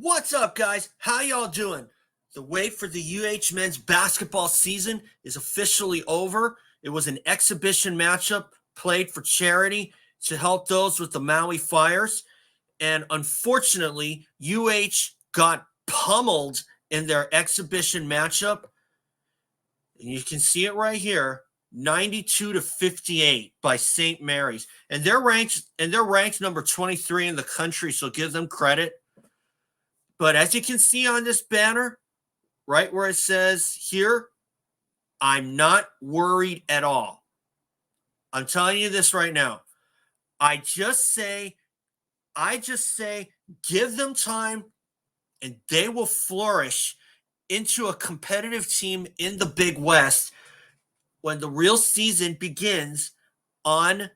What's up, guys? How y'all doing? The wait for the UH men's basketball season is officially over. It was an exhibition matchup played for charity to help those with the Maui fires. And unfortunately, UH got pummeled in their exhibition matchup. And you can see it right here, 92-58 by St. Mary's. And they're ranked number 23 in the country, so give them credit. But as you can see on this banner, right where it says here, I'm not worried at all. I'm telling you this right now. I just say, give them time and they will flourish into a competitive team in the Big West when the real season begins on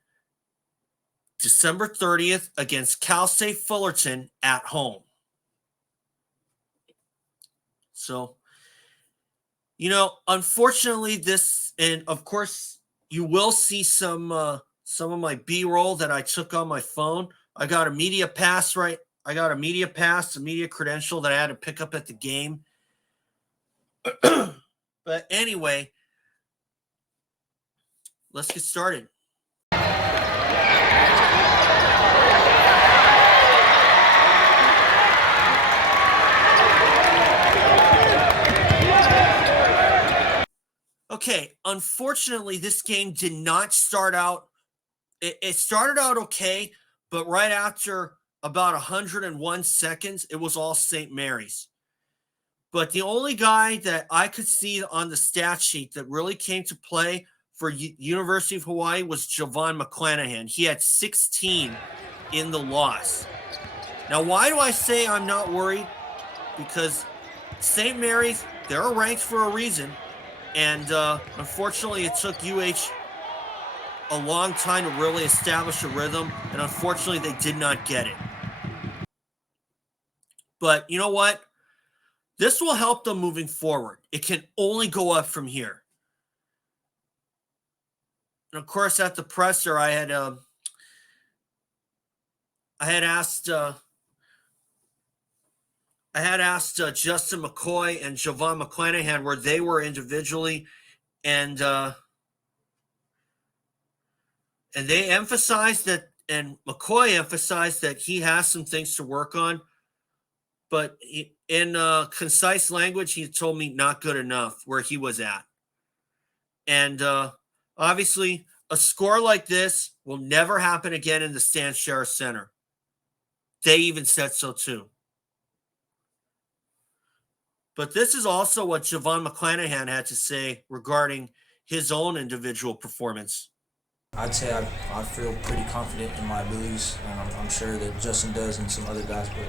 December 30th against Cal State Fullerton at home. So, unfortunately this, and of course you will see some of my B-roll that I took on my phone. I got a media pass, a media credential that I had to pick up at the game. But anyway, let's get started. Okay, unfortunately, this game did not start out. It started out okay, but right after about 101 seconds, it was all St. Mary's. But the only guy that I could see on the stat sheet that really came to play for University of Hawaii was JoVon McClanahan. He had 16 in the loss. Now, why do I say I'm not worried? Because St. Mary's, they're ranked for a reason. And unfortunately, it took UH a long time to really establish a rhythm. And unfortunately, they did not get it. But you know what? This will help them moving forward. It can only go up from here. And of course, at the presser, I had asked Justin McCoy and JoVon McClanahan where they were individually, and they emphasized that, and McCoy emphasized that he has some things to work on, but in concise language, he told me not good enough where he was at. And obviously, a score like this will never happen again in the Stan Shara Center. They even said so too. But this is also what JoVon McClanahan had to say regarding his own individual performance. I'd say I feel pretty confident in my abilities, and I'm sure that Justin does and some other guys. But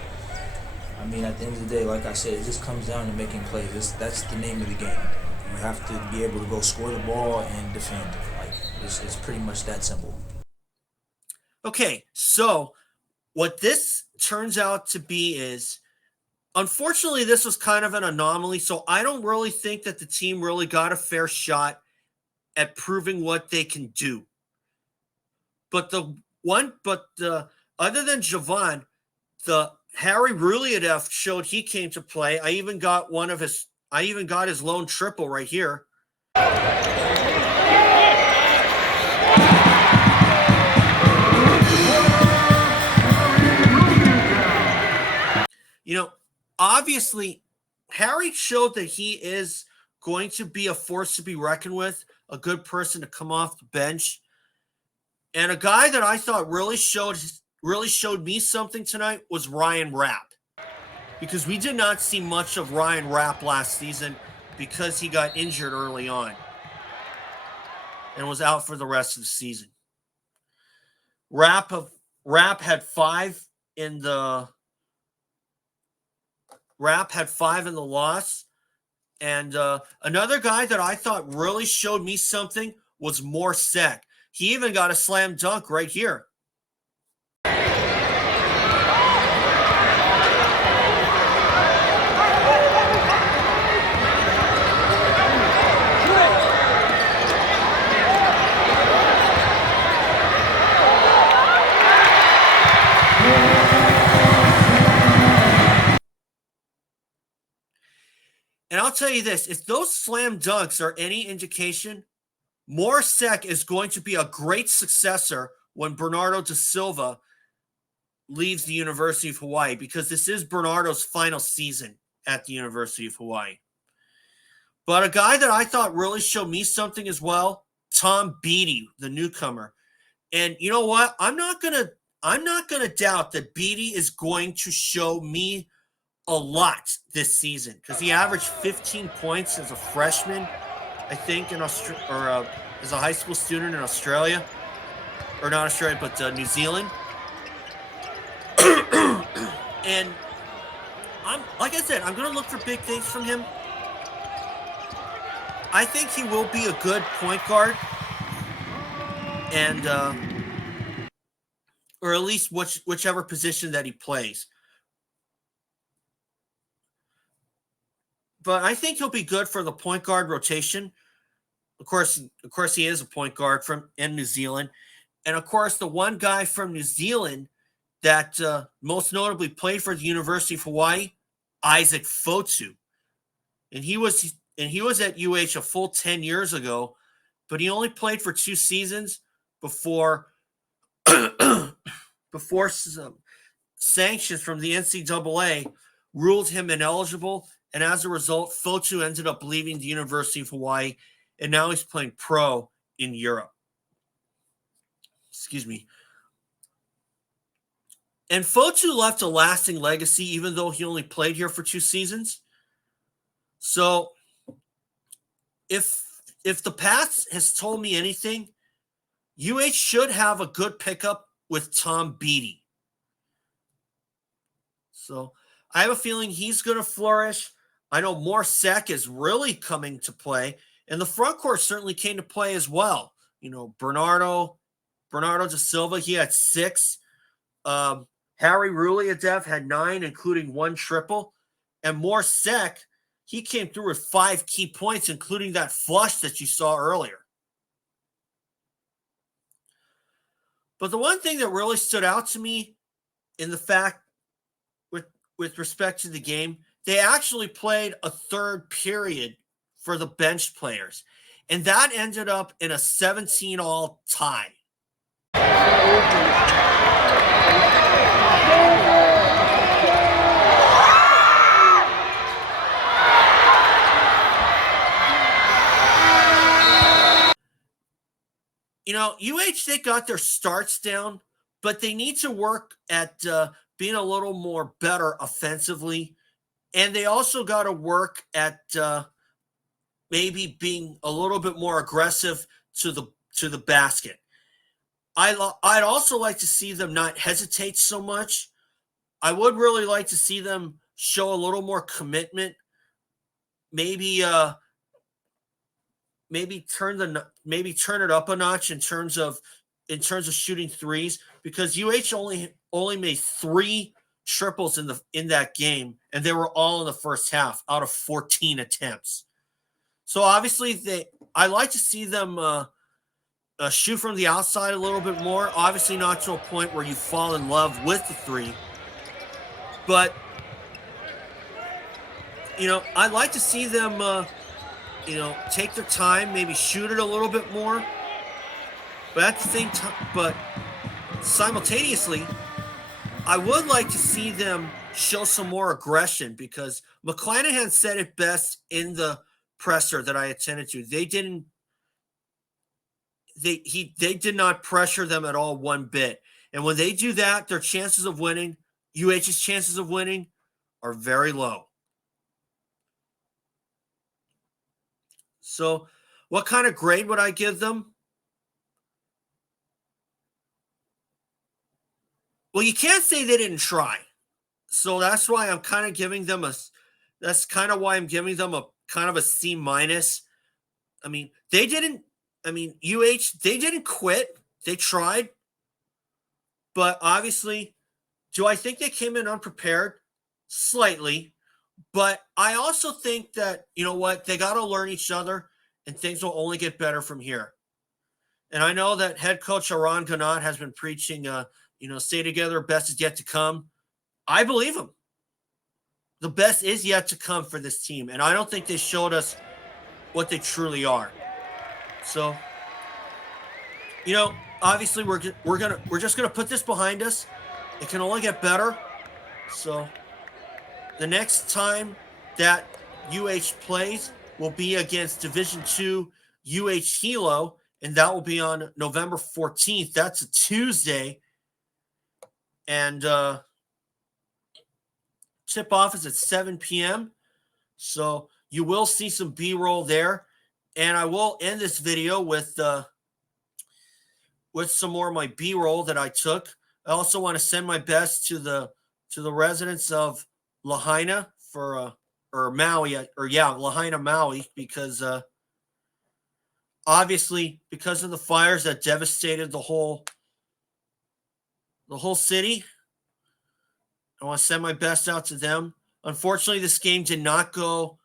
I mean, at the end of the day, like I said, it just comes down to making plays. That's the name of the game. You have to be able to go score the ball and defend. Like it's pretty much that simple. Okay, so what this turns out to be is, unfortunately, this was kind of an anomaly, so I don't really think that the team really got a fair shot at proving what they can do. But other than JoVon, the Harry Rouhliadeff showed he came to play. I even got his lone triple right here. Obviously, Harry showed that he is going to be a force to be reckoned with, a good person to come off the bench. And a guy that I thought really showed me something tonight was Ryan Rapp. Because we did not see much of Ryan Rapp last season because he got injured early on and was out for the rest of the season. Rapp had 5 in the loss. And another guy that I thought really showed me something was Morsek. He even got a slam dunk right here. And I'll tell you this, if those slam dunks are any indication, Morsek is going to be a great successor when Bernardo da Silva leaves the University of Hawaii, because this is Bernardo's final season at the University of Hawaii. But a guy that I thought really showed me something as well, Tom Beattie, the newcomer. And you know what? I'm not gonna doubt that Beattie is going to show me a lot this season, because he averaged 15 points as a freshman, I think, in Australia, or as a high school student in Australia, or not Australia, but New Zealand. And like I said, I'm going to look for big things from him. I think he will be a good point guard, and or at least whichever position that he plays. But I think he'll be good for the point guard rotation. Of course, he is a point guard in New Zealand, and of course, the one guy from New Zealand that most notably played for the University of Hawaii, Isaac Fotu, and he was at UH a full 10 years ago, but he only played for 2 seasons before some sanctions from the NCAA ruled him ineligible, and as a result, Fotu ended up leaving the University of Hawaii, and now he's playing pro in Europe. Excuse me. And Fotu left a lasting legacy, even though he only played here for 2 seasons. So if the past has told me anything, UH should have a good pickup with Tom Beattie. So I have a feeling he's going to flourish. I know Morsek is really coming to play, and the front court certainly came to play as well. You know, Bernardo da Silva, he had 6. Harry Rouhliadeff had 9, including 1 triple. And Morsek, he came through with 5 key points, including that flush that you saw earlier. But the one thing that really stood out to me in the fact with respect to the game, they actually played a third period for the bench players. And that ended up in a 17-all tie. You know, UH, they got their starts down, but they need to work at being a little more better offensively. And they also got to work at maybe being a little bit more aggressive to the basket. I'd also like to see them not hesitate so much. I would really like to see them show a little more commitment. Maybe turn it up a notch in terms of shooting threes, because UH only made 3 triples in that game, and they were all in the first half out of 14 attempts. So obviously I like to see them shoot from the outside a little bit more. Obviously not to a point where you fall in love with the 3, but you know, I'd like to see them take their time, maybe shoot it a little bit more. But at the same time, but simultaneously, I would like to see them show some more aggression, because McClanahan said it best in the presser that I attended to. They did not pressure them at all one bit. And when they do that, their chances of winning, UH's chances of winning, are very low. So what kind of grade would I give them? Well, you can't say they didn't try. So that's why I'm kind of giving them that's kind of why I'm giving them a kind of a C-. I mean, UH, they didn't quit. They tried. But obviously, do I think they came in unprepared? Slightly. But I also think that, you know what, they got to learn each other, and things will only get better from here. And I know that head coach Aron Ganat has been preaching, stay together, best is yet to come. I believe him. the best is yet to come for this team, and I don't think they showed us what they truly are. So, obviously we're just gonna put this behind us. It can only get better. So, the next time that UH plays will be against Division II UH Hilo, and that will be on November 14th. That's a Tuesday. And tip-off is at 7 p.m. So you will see some B-roll there. And I will end this video with some more of my B-roll that I took. I also want to send my best to the residents of Lahaina or Maui, Lahaina, Maui, because obviously because of the fires that devastated the whole city. I want to send my best out to them. Unfortunately, this game did not go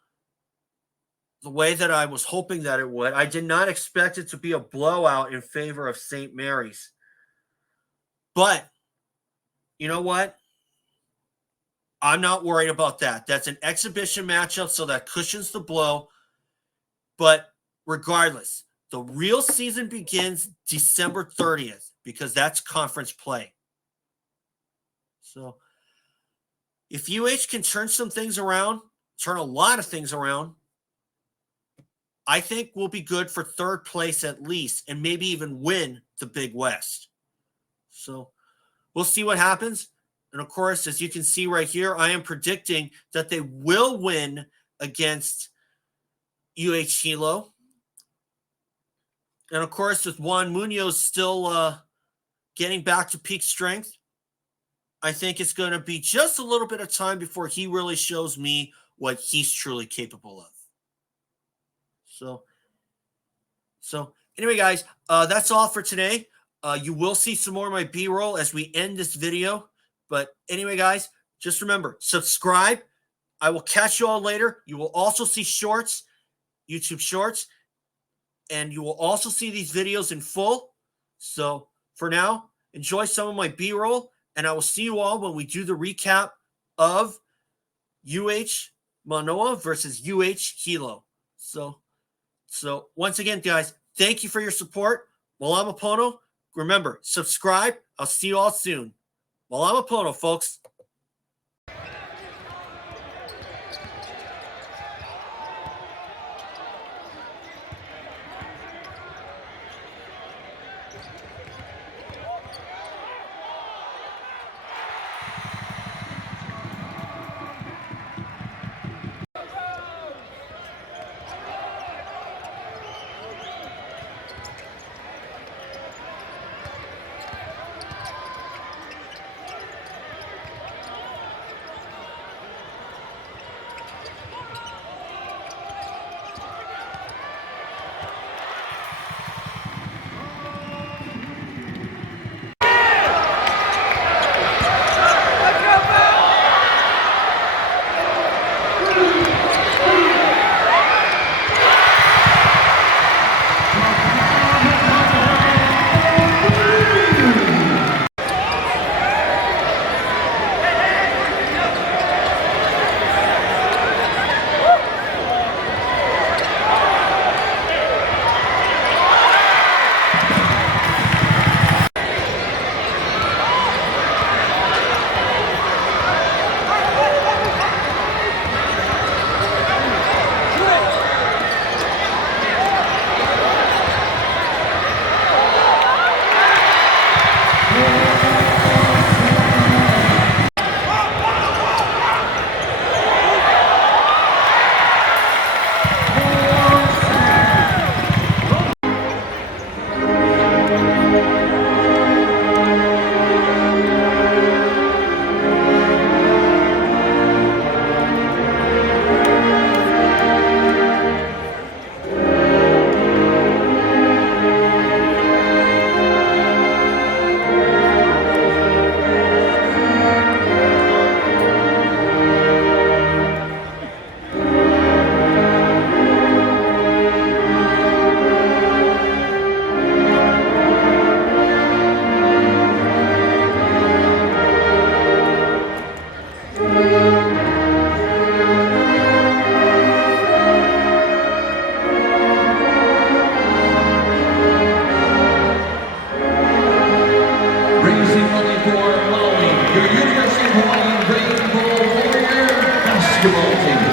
the way that I was hoping that it would. I did not expect it to be a blowout in favor of St. Mary's. But you know what? I'm not worried about that. That's an exhibition matchup, so that cushions the blow. But regardless, the real season begins December 30th because that's conference play. So if UH can turn some things around, turn a lot of things around, I think we'll be good for third place at least, and maybe even win the Big West. So we'll see what happens. And of course, as you can see right here, I am predicting that they will win against UH Hilo. And of course, with Juan Munoz still getting back to peak strength, I think it's going to be just a little bit of time before he really shows me what he's truly capable of. So anyway, guys, that's all for today. You will see some more of my B-roll as we end this video. But anyway, guys, just remember, subscribe. I will catch you all later. You will also see shorts, YouTube shorts, and you will also see these videos in full. So for now, enjoy some of my B-roll, and I will see you all when we do the recap of UH Manoa versus UH Hilo. So once again, guys, thank you for your support. Malama Pono. Remember, subscribe. I'll see you all soon. Malama Pono, folks.